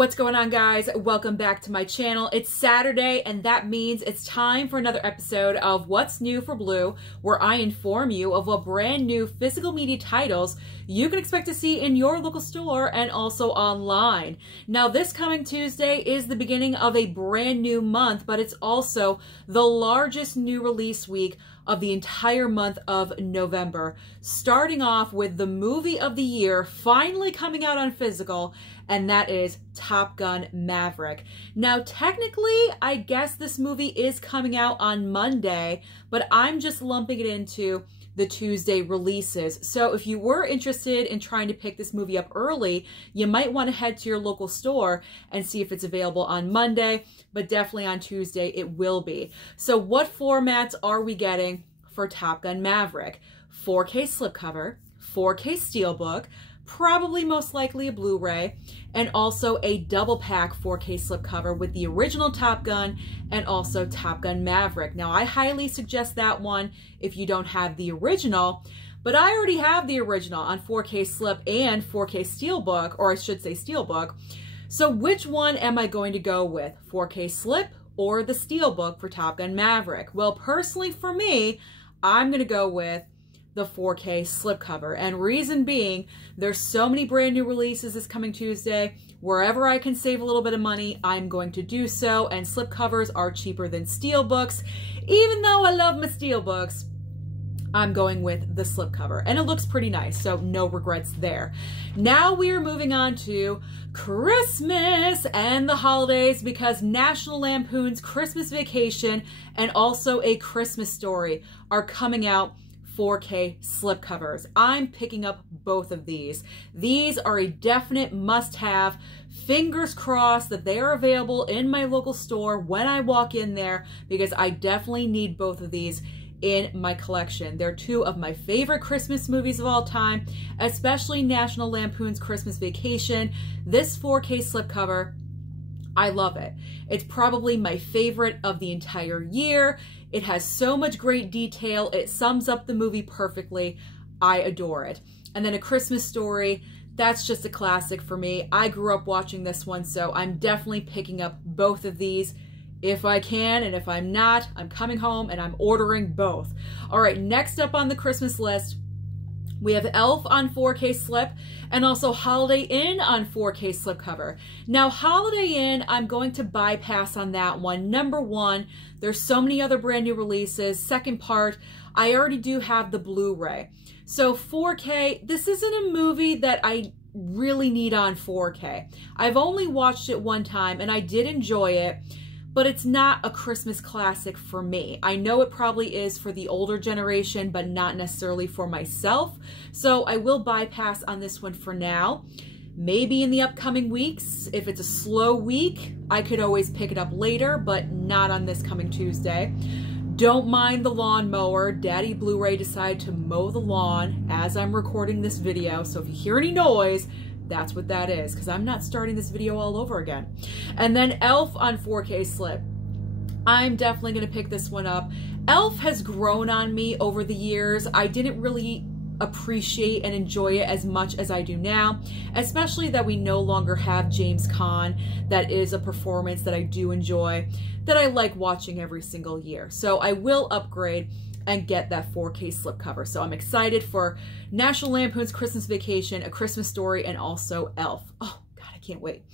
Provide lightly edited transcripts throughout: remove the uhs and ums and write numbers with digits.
What's going on, guys? Welcome back to my channel. It's Saturday, and that means it's time for another episode of What's New for Blue, where I inform you of what brand new physical media titles you can expect to see in your local store and also online. Now, this coming Tuesday is the beginning of a brand new month, but it's also the largest new release week of the entire month of November, starting off with the movie of the year finally coming out on physical, and that is Top Gun Maverick. Now, technically, I guess this movie is coming out on Monday, but I'm just lumping it into the Tuesday releases. So if you were interested in trying to pick this movie up early, you might want to head to your local store and see if it's available on Monday, but definitely on Tuesday it will be. So what formats are we getting for Top Gun Maverick? 4K slipcover, 4K steelbook, probably most likely a Blu-ray, and also a double pack 4K slipcover with the original Top Gun and also Top Gun Maverick. Now, I highly suggest that one if you don't have the original, but I already have the original on 4K slip and 4K steelbook, or I should say steelbook. So which one am I going to go with? 4K slip or the steelbook for Top Gun Maverick? Well, personally for me, I'm going to go with the 4K slipcover, and reason being, there's so many brand new releases this coming Tuesday. Wherever I can save a little bit of money, I'm going to do so, and slipcovers are cheaper than steelbooks. Even though I love my steelbooks, I'm going with the slipcover, and it looks pretty nice, so no regrets there. Now we are moving on to Christmas and the holidays, because National Lampoon's Christmas Vacation and also A Christmas Story are coming out 4K slipcovers. I'm picking up both of these. These are a definite must-have. Fingers crossed that they are available in my local store when I walk in there, because I definitely need both of these in my collection. They're two of my favorite Christmas movies of all time, especially National Lampoon's Christmas Vacation. This 4K slipcover, I love it. It's probably my favorite of the entire year. It has so much great detail. It sums up the movie perfectly. I adore it. And then A Christmas Story, that's just a classic for me. I grew up watching this one, so I'm definitely picking up both of these if I can, and if I'm not, I'm coming home and I'm ordering both. All right, next up on the Christmas list, we have Elf on 4K slip and also Holiday Inn on 4K slipcover. Now, Holiday Inn, I'm going to bypass on that one. Number one, there's so many other brand new releases. Second part, I already do have the Blu-ray. So 4K, this isn't a movie that I really need on 4K. I've only watched it one time and I did enjoy it, but it's not a Christmas classic for me. I know it probably is for the older generation, but not necessarily for myself. So I will bypass on this one for now. Maybe in the upcoming weeks, if it's a slow week, I could always pick it up later, but not on this coming Tuesday. Don't mind the lawnmower. Daddy Blu-ray decided to mow the lawn as I'm recording this video. So if you hear any noise, that's what that is, because I'm not starting this video all over again. And then Elf on 4K slip. I'm definitely going to pick this one up. Elf has grown on me over the years. I didn't really appreciate and enjoy it as much as I do now, especially that we no longer have James Caan. That is a performance that I do enjoy, that I like watching every single year. So I will upgrade and get that 4K slipcover. So I'm excited for National Lampoon's Christmas Vacation, A Christmas Story, and also Elf. Oh, God, I can't wait.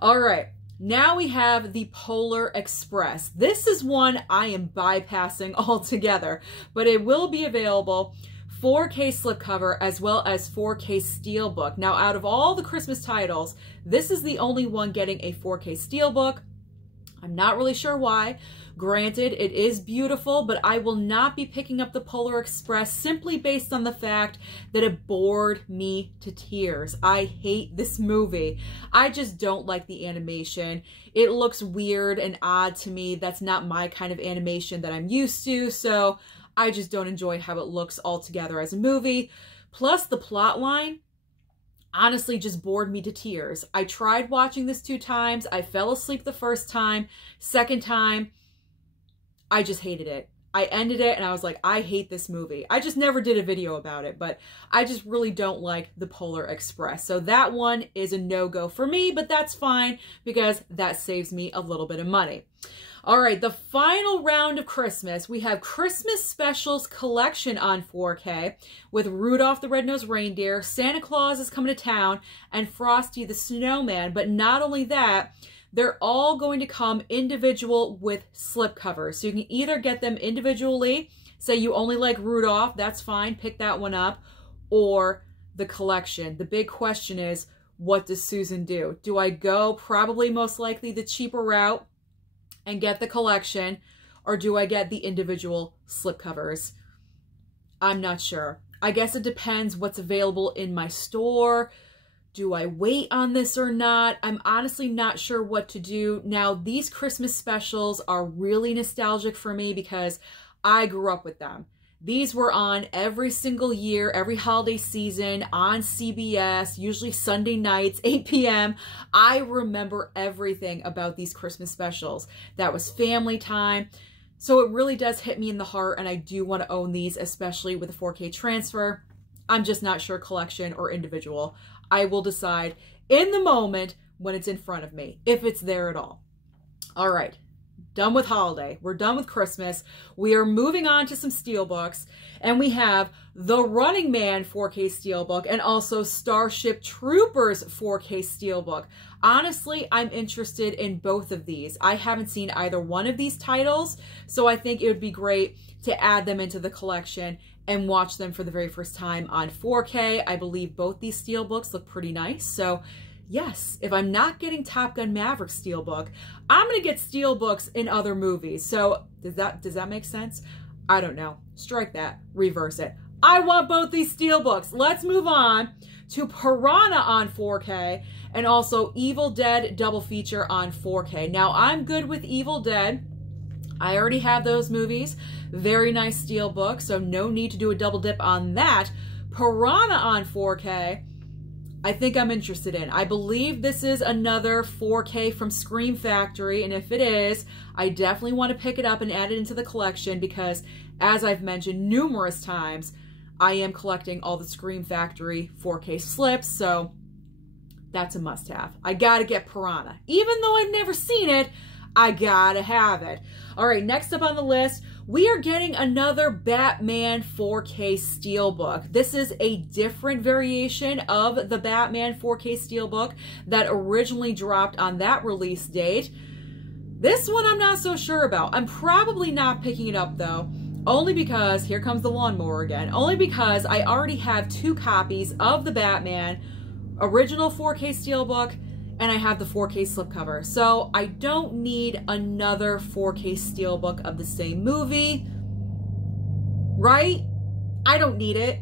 All right, now we have the Polar Express. This is one I am bypassing altogether, but it will be available 4K slipcover as well as 4K steelbook. Now, out of all the Christmas titles, this is the only one getting a 4K steelbook. I'm not really sure why. Granted, it is beautiful, but I will not be picking up the Polar Express simply based on the fact that it bored me to tears. I hate this movie. I just don't like the animation. It looks weird and odd to me. That's not my kind of animation that I'm used to, so I just don't enjoy how it looks altogether as a movie. Plus, the plot line honestly just bored me to tears. I tried watching this 2 times. I fell asleep the first time. Second time, I just hated it. I ended it and I was like, I hate this movie. I just never did a video about it, but I just really don't like the Polar Express. So that one is a no-go for me, but that's fine because that saves me a little bit of money. All right, the final round of Christmas, we have Christmas Specials Collection on 4K with Rudolph the Red-Nosed Reindeer, Santa Claus is Coming to Town, and Frosty the Snowman. But not only that, they're all going to come individual with slipcovers. So you can either get them individually, say you only like Rudolph, that's fine, pick that one up, or the collection. The big question is, what does Susan do? Do I go probably most likely the cheaper route and get the collection, or do I get the individual slipcovers? I'm not sure. I guess it depends what's available in my store. Do I wait on this or not? I'm honestly not sure what to do. Now, these Christmas specials are really nostalgic for me because I grew up with them. These were on every single year, every holiday season on CBS, usually Sunday nights, 8 p.m. I remember everything about these Christmas specials. That was family time. So it really does hit me in the heart, and I do want to own these, especially with a 4K transfer. I'm just not sure collection or individual. I will decide in the moment when it's in front of me, if it's there at all. All right. Done with holiday. We're done with Christmas. We are moving on to some steelbooks, and we have The Running Man 4K steelbook and also Starship Troopers 4K steelbook. Honestly, I'm interested in both of these. I haven't seen either one of these titles, so I think it would be great to add them into the collection and watch them for the very first time on 4K. I believe both these steelbooks look pretty nice, so yes, if I'm not getting Top Gun Maverick steelbook, I'm going to get steelbooks in other movies. So does that make sense? I don't know. Strike that. Reverse it. I want both these steelbooks. Let's move on to Piranha on 4K and also Evil Dead double feature on 4K. Now, I'm good with Evil Dead. I already have those movies. Very nice steelbook, so no need to do a double dip on that. Piranha on 4K. I think I'm interested in. I believe this is another 4K from Scream Factory, and if it is, I definitely want to pick it up and add it into the collection because, as I've mentioned numerous times, I am collecting all the Scream Factory 4K slips, so that's a must-have. I gotta get Piranha. Even though I've never seen it, I gotta have it. All right, next up on the list, we are getting another Batman 4K steelbook. This is a different variation of the Batman 4K steelbook that originally dropped on that release date. This one I'm not so sure about. I'm probably not picking it up though, only because, here comes the lawnmower again, only because I already have 2 copies of the Batman original 4K steelbook, and I have the 4K slipcover. So I don't need another 4K steelbook of the same movie, right? I don't need it.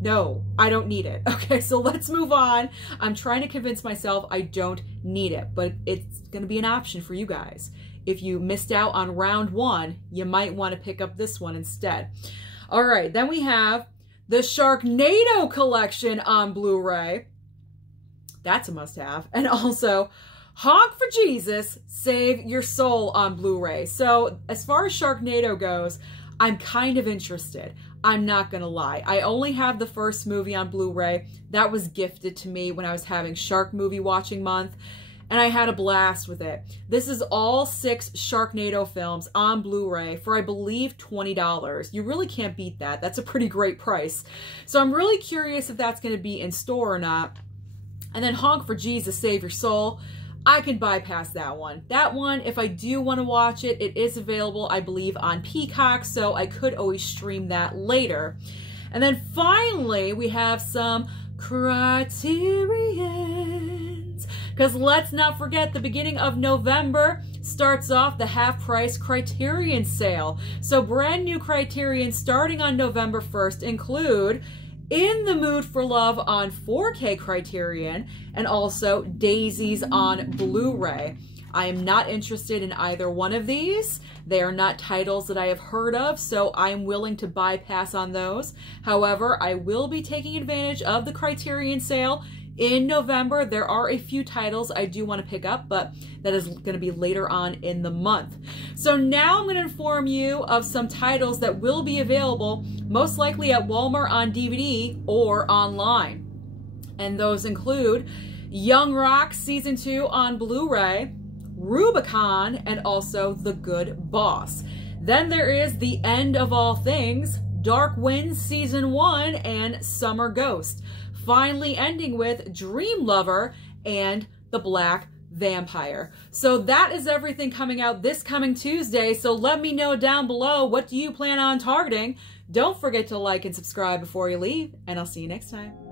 No, I don't need it. Okay, so let's move on. I'm trying to convince myself I don't need it, but it's going to be an option for you guys. If you missed out on round 1, you might want to pick up this one instead. All right, then we have the Sharknado Collection on Blu-ray. That's a must-have. And also, Honk for Jesus, Save Your Soul on Blu-ray. So, as far as Sharknado goes, I'm kind of interested. I'm not gonna lie. I only have the first movie on Blu-ray. That was gifted to me when I was having Shark Movie Watching Month, and I had a blast with it. This is all 6 Sharknado films on Blu-ray for, I believe, $20. You really can't beat that. That's a pretty great price. So I'm really curious if that's gonna be in store or not. And then Honk for Jesus, Save Your Soul. I can bypass that one. That one, if I do want to watch it, it is available, I believe, on Peacock, so I could always stream that later. And then finally, we have some Criterions. Because let's not forget, the beginning of November starts off the half-price Criterion Sale. So brand new Criterion starting on November 1st include In the Mood for Love on 4K Criterion, and also Daisies on Blu-ray. I am not interested in either one of these. They are not titles that I have heard of, so I'm willing to bypass on those. However, I will be taking advantage of the Criterion Sale In November, there are a few titles I do want to pick up, but that is going to be later on in the month. So now I'm going to inform you of some titles that will be available, most likely at Walmart on DVD or online. And those include Young Rock Season 2 on Blu-ray, Rubikon, and also The Good Boss. Then there is The End of All Things, Dark Winds Season 1, and Summer Ghost. Finally ending with Dream Lover and The Black Vampire. So that is everything coming out this coming Tuesday. So let me know down below, what do you plan on targeting? Don't forget to like and subscribe before you leave, and I'll see you next time.